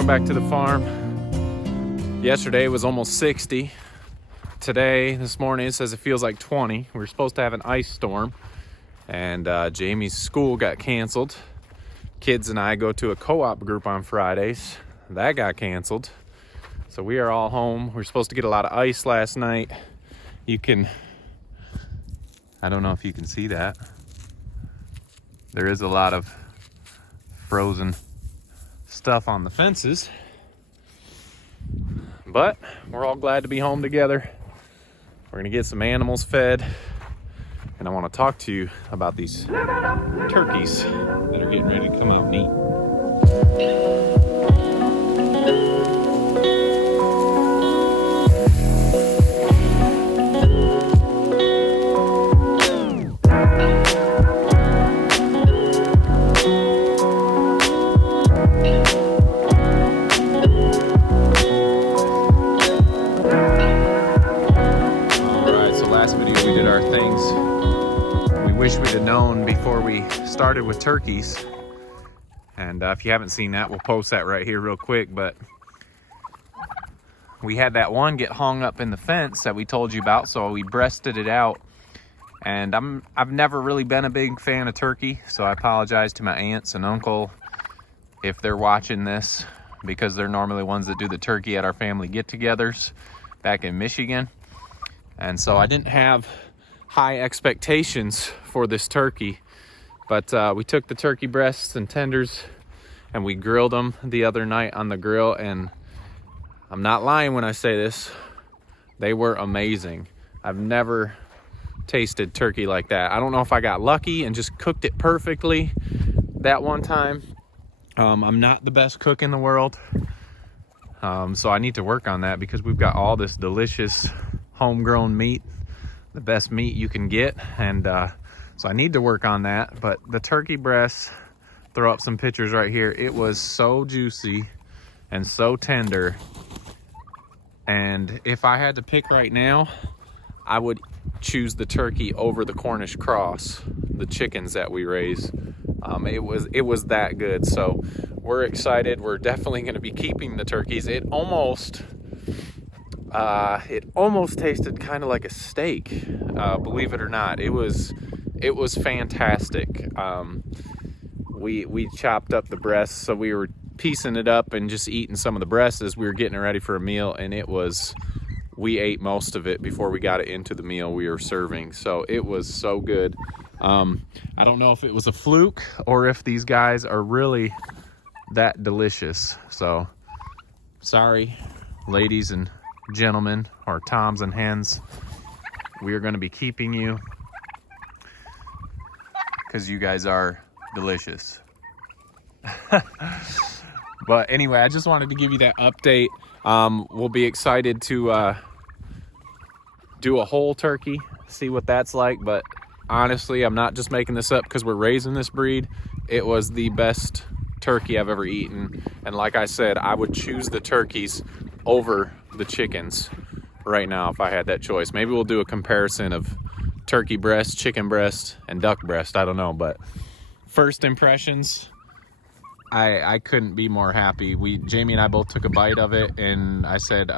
welcome back to the farm. Yesterday was almost 60. Today, this morning, it says it feels like 20. We were supposed to have an ice storm, and Jamie's school got canceled. Kids and I go to a co-op group on Fridays. That got canceled. So we are all home. We were supposed to get a lot of ice last night. I don't know if you can see that. There is a lot of frozen stuff on the fences. But we're all glad to be home together. We're gonna get some animals fed. And I want to talk to you about these turkeys that are getting ready to come out and eat. We did our things we wish we'd have known before we started with turkeys, and if you haven't seen that, we'll post that right here real quick. But we had that one get hung up in the fence that we told you about, so we breasted it out. And I've never really been a big fan of turkey, so I apologize to my aunts and uncle if they're watching this, because they're normally ones that do the turkey at our family get-togethers back in Michigan. And so I didn't have high expectations for this turkey, but we took the turkey breasts and tenders and we grilled them the other night on the grill, and I'm not lying when I say this, they were amazing. I've never tasted turkey like that. I don't know if I got lucky and just cooked it perfectly that one time. I'm not the best cook in the world, so I need to work on that, because we've got all this delicious homegrown meat, the best meat you can get, and so I need to work on that. But the turkey breasts, throw up some pictures right here, it was so juicy and so tender. And if I had to pick right now, I would choose the turkey over the Cornish cross, the chickens that we raise. It was that good. So we're excited. We're definitely going to be keeping the turkeys. It almost tasted kind of like a steak, believe it or not. It was fantastic. We chopped up the breasts, so we were piecing it up and just eating some of the breasts as we were getting it ready for a meal, and we ate most of it before we got it into the meal we were serving. So it was so good. I don't know if it was a fluke or if these guys are really that delicious. So sorry, ladies and gentlemen, or toms and hens, we are going to be keeping you because you guys are delicious. But anyway, I just wanted to give you that update. We'll be excited to do a whole turkey, see what that's like. But honestly, I'm not just making this up because we're raising this breed. It was the best turkey I've ever eaten, and like I said, I would choose the turkeys over the chickens right now if I had that choice. Maybe we'll do a comparison of turkey breast, chicken breast, and duck breast. I don't know, but first impressions, I couldn't be more happy. Jamie and I both took a bite of it, and I said,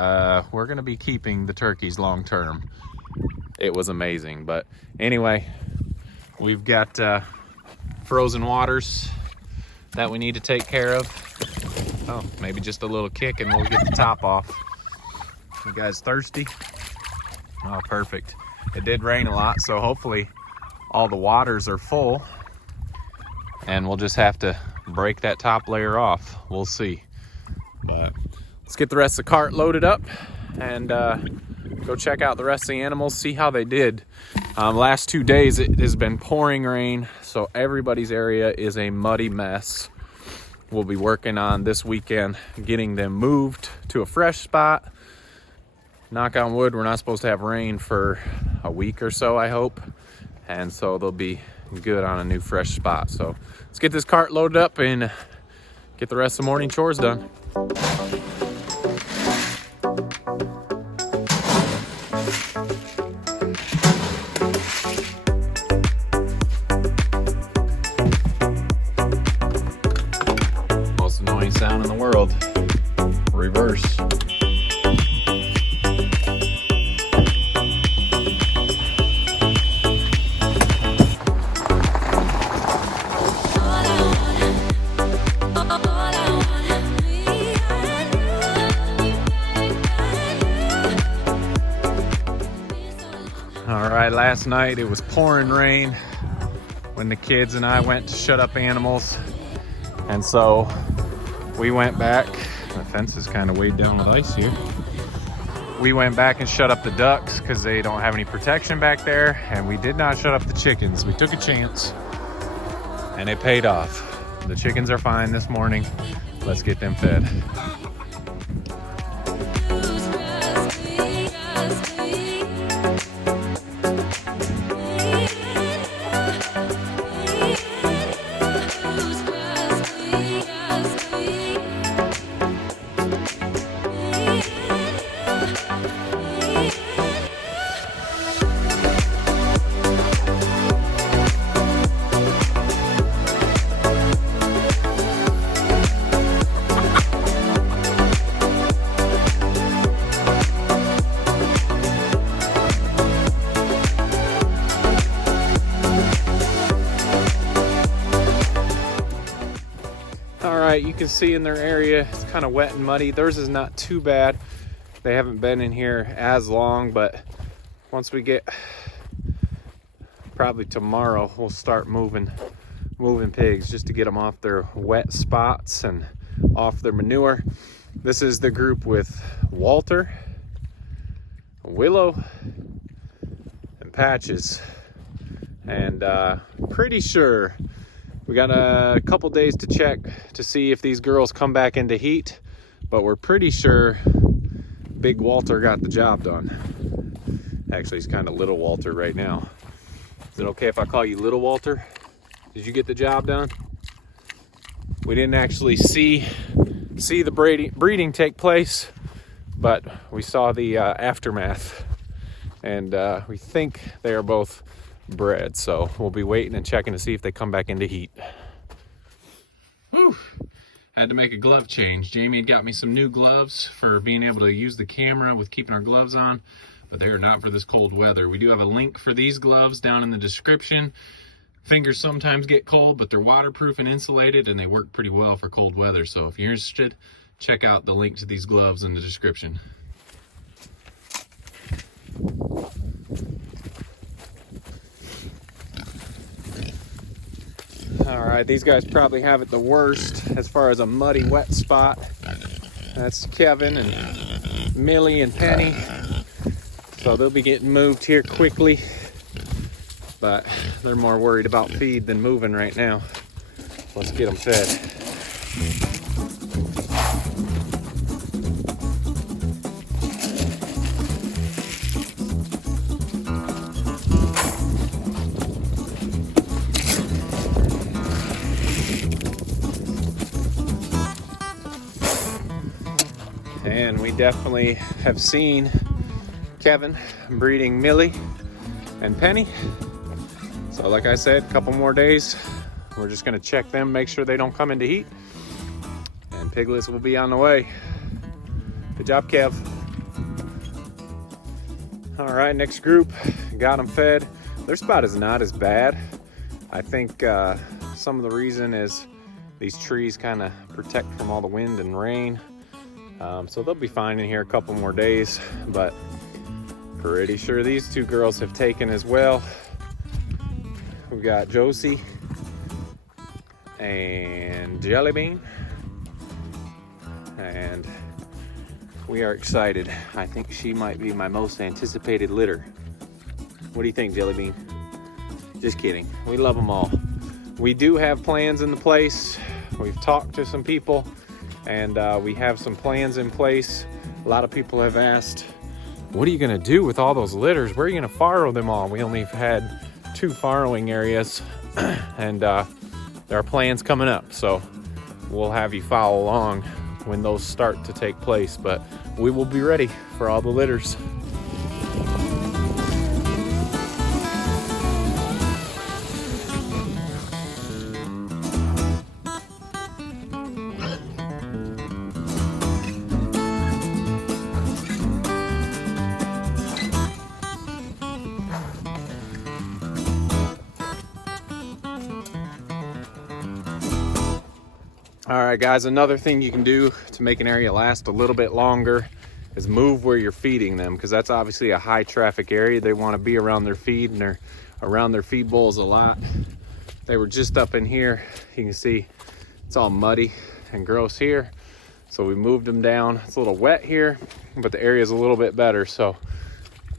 we're gonna be keeping the turkeys long term. It was amazing. But anyway, we've got frozen waters that we need to take care of. Oh, maybe just a little kick and we'll get the top off. You guys thirsty? Oh, perfect. It did rain a lot, so hopefully all the waters are full, and we'll just have to break that top layer off. We'll see. But let's get the rest of the cart loaded up and go check out the rest of the animals, see how they did. Last 2 days it has been pouring rain, so everybody's area is a muddy mess. We'll be working on this weekend getting them moved to a fresh spot. Knock on wood, we're not supposed to have rain for a week or so, I hope. And so they'll be good on a new fresh spot. So let's get this cart loaded up and get the rest of the morning chores done. Most annoying sound in the world. called reverse. All right, last night it was pouring rain when the kids and I went to shut up animals. And so we went back. The fence is kind of weighed down with ice here. We went back and shut up the ducks because they don't have any protection back there. And we did not shut up the chickens. We took a chance and it paid off. The chickens are fine this morning. Let's get them fed. You can see in their area it's kind of wet and muddy. Theirs is not too bad. They haven't been in here as long, but once we get, probably tomorrow, we'll start moving pigs just to get them off their wet spots and off their manure. This is the group with Walter, Willow, and Patches. And pretty sure we got a couple days to check to see if these girls come back into heat, but we're pretty sure Big Walter got the job done. Actually, he's kind of Little Walter right now. Is it okay if I call you Little Walter? Did you get the job done? We didn't actually see the breeding take place, but we saw the aftermath, and we think they are both bred, so we'll be waiting and checking to see if they come back into heat. Whew. Had to make a glove change. Jamie had got me some new gloves for being able to use the camera with keeping our gloves on, but they are not for this cold weather. We do have a link for these gloves down in the description. Fingers sometimes get cold, but they're waterproof and insulated, and they work pretty well for cold weather. So if you're interested, check out the link to these gloves in the description. All right, these guys probably have it the worst as far as a muddy, wet spot. That's Kevin and Millie and Penny. So they'll be getting moved here quickly, but they're more worried about feed than moving right now. Let's get them fed. And we definitely have seen Kevin breeding Millie and Penny. So like I said, a couple more days. We're just gonna check them, make sure they don't come into heat. And piglets will be on the way. Good job, Kev. All right, next group, got them fed. Their spot is not as bad. I think some of the reason is these trees kind of protect from all the wind and rain. So they'll be fine in here a couple more days, but pretty sure these two girls have taken as well. We've got Josie and Jellybean, and we are excited. I think she might be my most anticipated litter. What do you think, Jellybean? Just kidding. We love them all. We do have plans in the place. We've talked to some people, and we have some plans in place. A lot of people have asked, what are you gonna do with all those litters? Where are you gonna farrow them all? We only have had 2 farrowing areas, and there are plans coming up. So we'll have you follow along when those start to take place, but we will be ready for all the litters. All right, guys, another thing you can do to make an area last a little bit longer is move where you're feeding them, because that's obviously a high traffic area. They want to be around their feed, and they're around their feed bowls a lot. They were just up in here. You can see it's all muddy and gross here. So we moved them down. It's a little wet here, but the area is a little bit better. So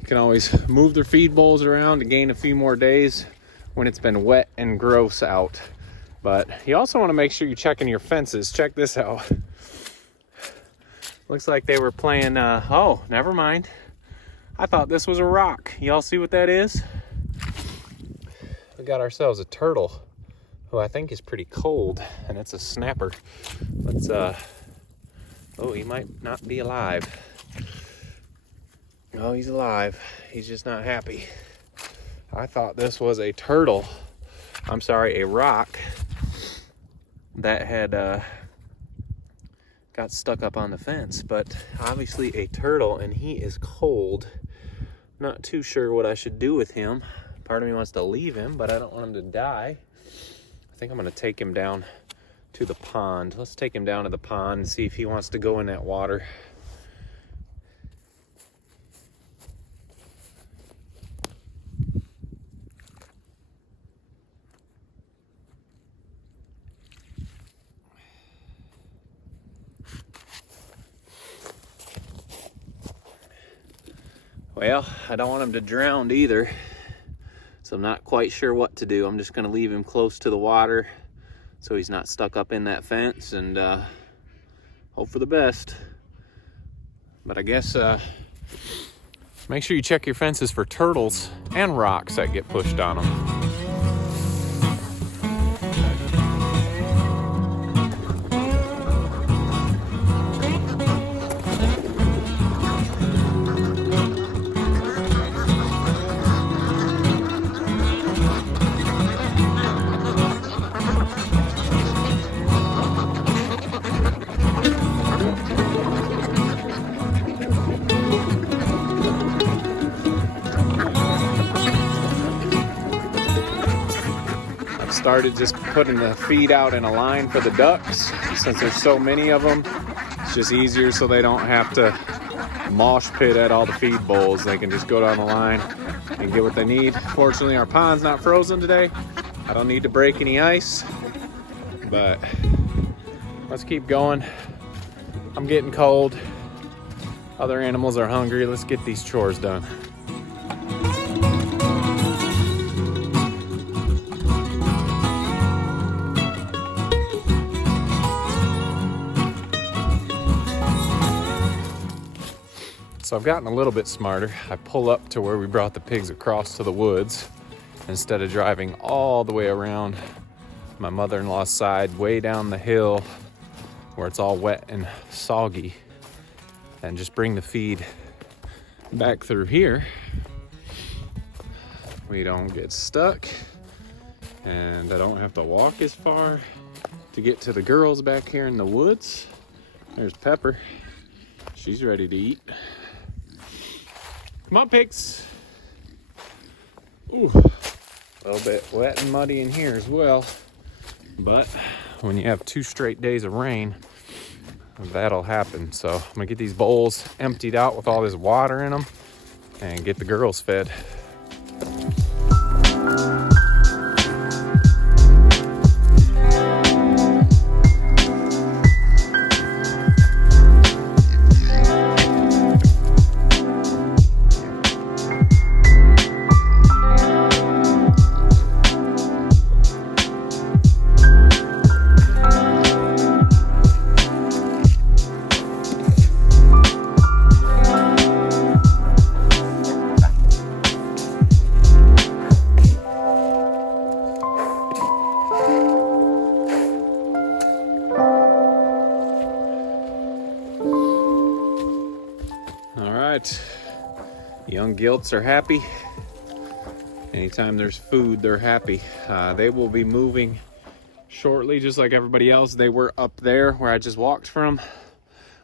you can always move their feed bowls around to gain a few more days when it's been wet and gross out. But you also want to make sure you're checking your fences. Check this out. Looks like they were playing, oh, never mind. I thought this was a rock. Y'all see what that is? We got ourselves a turtle who I think is pretty cold, and it's a snapper. Let's, oh, he might not be alive. Oh, he's alive. He's just not happy. I thought this was a turtle. I'm sorry, a rock that had got stuck up on the fence, but obviously a turtle, and he is cold. Not too sure what I should do with him. Part of me wants to leave him, but I don't want him to die. I think I'm gonna take him down to the pond. Let's take him down to the pond and see if he wants to go in that water. Well, I don't want him to drown either, so I'm not quite sure what to do. I'm just gonna leave him close to the water so he's not stuck up in that fence, and hope for the best. But I guess make sure you check your fences for turtles and rocks that get pushed on them. Started just putting the feed out in a line for the ducks. Since there's so many of them, it's just easier so they don't have to mosh pit at all the feed bowls. They can just go down the line and get what they need. Fortunately, our pond's not frozen today. I don't need to break any ice, but let's keep going. I'm getting cold. Other animals are hungry. Let's get these chores done. So I've gotten a little bit smarter. I pull up to where we brought the pigs across to the woods instead of driving all the way around my mother-in-law's side, way down the hill where it's all wet and soggy, and just bring the feed back through here. We don't get stuck, and I don't have to walk as far to get to the girls back here in the woods. There's Pepper. She's ready to eat. Come on, pigs. Ooh, a little bit wet and muddy in here as well. But when you have 2 straight days of rain, that'll happen. So I'm gonna get these bowls emptied out with all this water in them and get the girls fed. Young gilts are happy. Anytime there's food, they're happy. They will be moving shortly, just like everybody else. They were up there where I just walked from.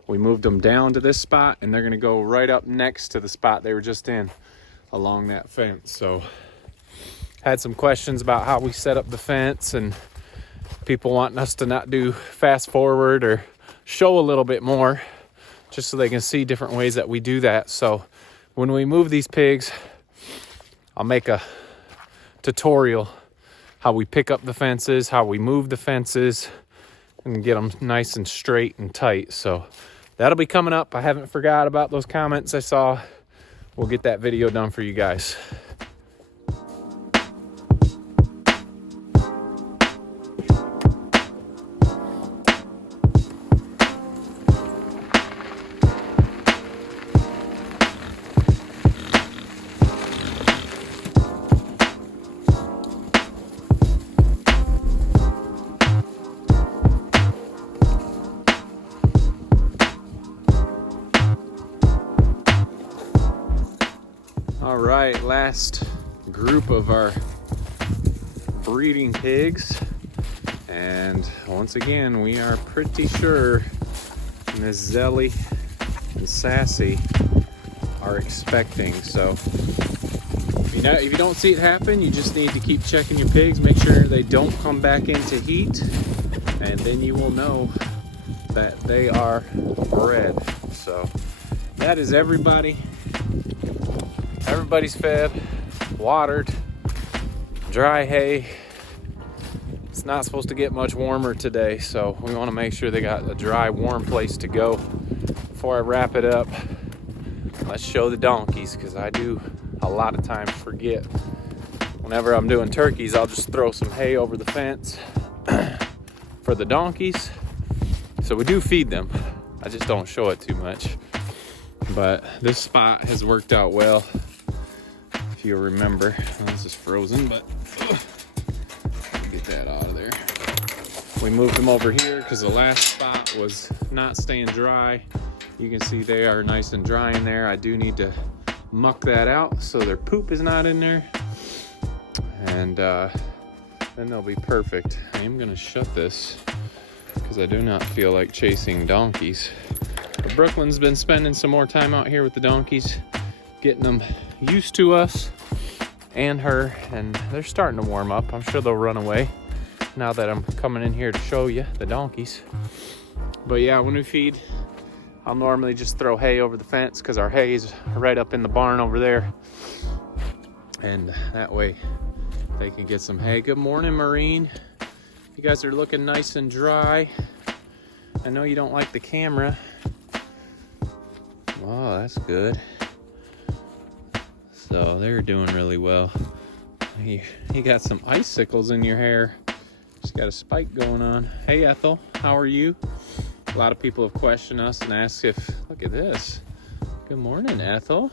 We moved them down to this spot, and they're gonna go right up next to the spot they were just in along that fence. So had some questions about how we set up the fence, and people wanting us to not do fast forward or show a little bit more, just so they can see different ways that we do that. So when we move these pigs, I'll make a tutorial how we pick up the fences, how we move the fences, and get them nice and straight and tight. So that'll be coming up. I haven't forgot about those comments I saw. We'll get that video done for you guys. All right, last group of our breeding pigs, and once again we are pretty sure Miss Zelly and Sassy are expecting. So if you don't see it happen, you just need to keep checking your pigs, make sure they don't come back into heat, and then you will know that they are bred. So that is everybody. Everybody's fed, watered, dry hay. It's not supposed to get much warmer today, so we want to make sure they got a dry, warm place to go. Before I wrap it up, let's show the donkeys, because I do a lot of times forget. Whenever I'm doing turkeys, I'll just throw some hay over the fence for the donkeys. So we do feed them. I just don't show it too much. But this spot has worked out well. If you remember, this is frozen, but get that out of there. We moved them over here because the last spot was not staying dry. You can see they are nice and dry in there. I do need to muck that out so their poop is not in there. And then they'll be perfect. I am gonna shut this because I do not feel like chasing donkeys. But Brooklyn's been spending some more time out here with the donkeys, getting them used to us and her, and they're starting to warm up. I'm sure they'll run away now that I'm coming in here to show you the donkeys. But yeah, when we feed, I'll normally just throw hay over the fence because our hay is right up in the barn over there, and that way they can get some hay. Good morning, Marine. You guys are looking nice and dry. I know you don't like the camera. Oh, that's good. So they're doing really well. You got some icicles in your hair. Just got a spike going on. Hey Ethel, how are you? A lot of people have questioned us and asked if, look at this. Good morning, Ethel.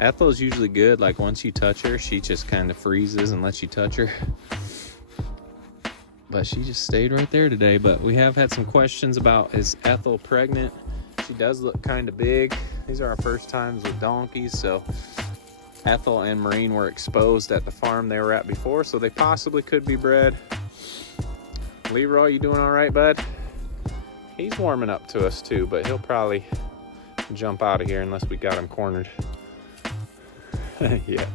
Ethel is usually good. Like once you touch her, she just kind of freezes and lets you touch her. But she just stayed right there today. But we have had some questions about, is Ethel pregnant? She does look kind of big. These are our first times with donkeys, so Ethel and Marine were exposed at the farm they were at before, so they possibly could be bred. Leroy, you doing all right, bud? He's warming up to us too, but he'll probably jump out of here unless we got him cornered. Yeah.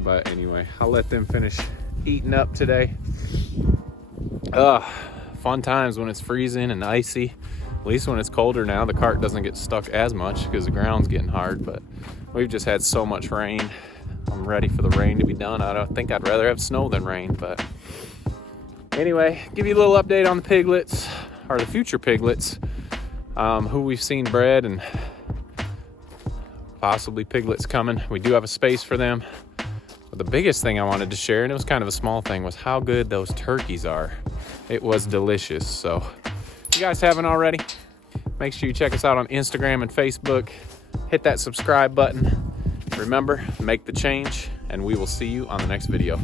But anyway, I'll let them finish eating up today. Fun times when it's freezing and icy. At least when it's colder now, the cart doesn't get stuck as much because the ground's getting hard, but we've just had so much rain. I'm ready for the rain to be done. I don't think I'd rather have snow than rain, but anyway, give you a little update on the piglets, or the future piglets, who we've seen bred and possibly piglets coming. We do have a space for them. But the biggest thing I wanted to share, and it was kind of a small thing, was how good those turkeys are. It was delicious. So if you guys haven't already, make sure you check us out on Instagram and Facebook. Hit that subscribe button. Remember, make the change, and we will see you on the next video.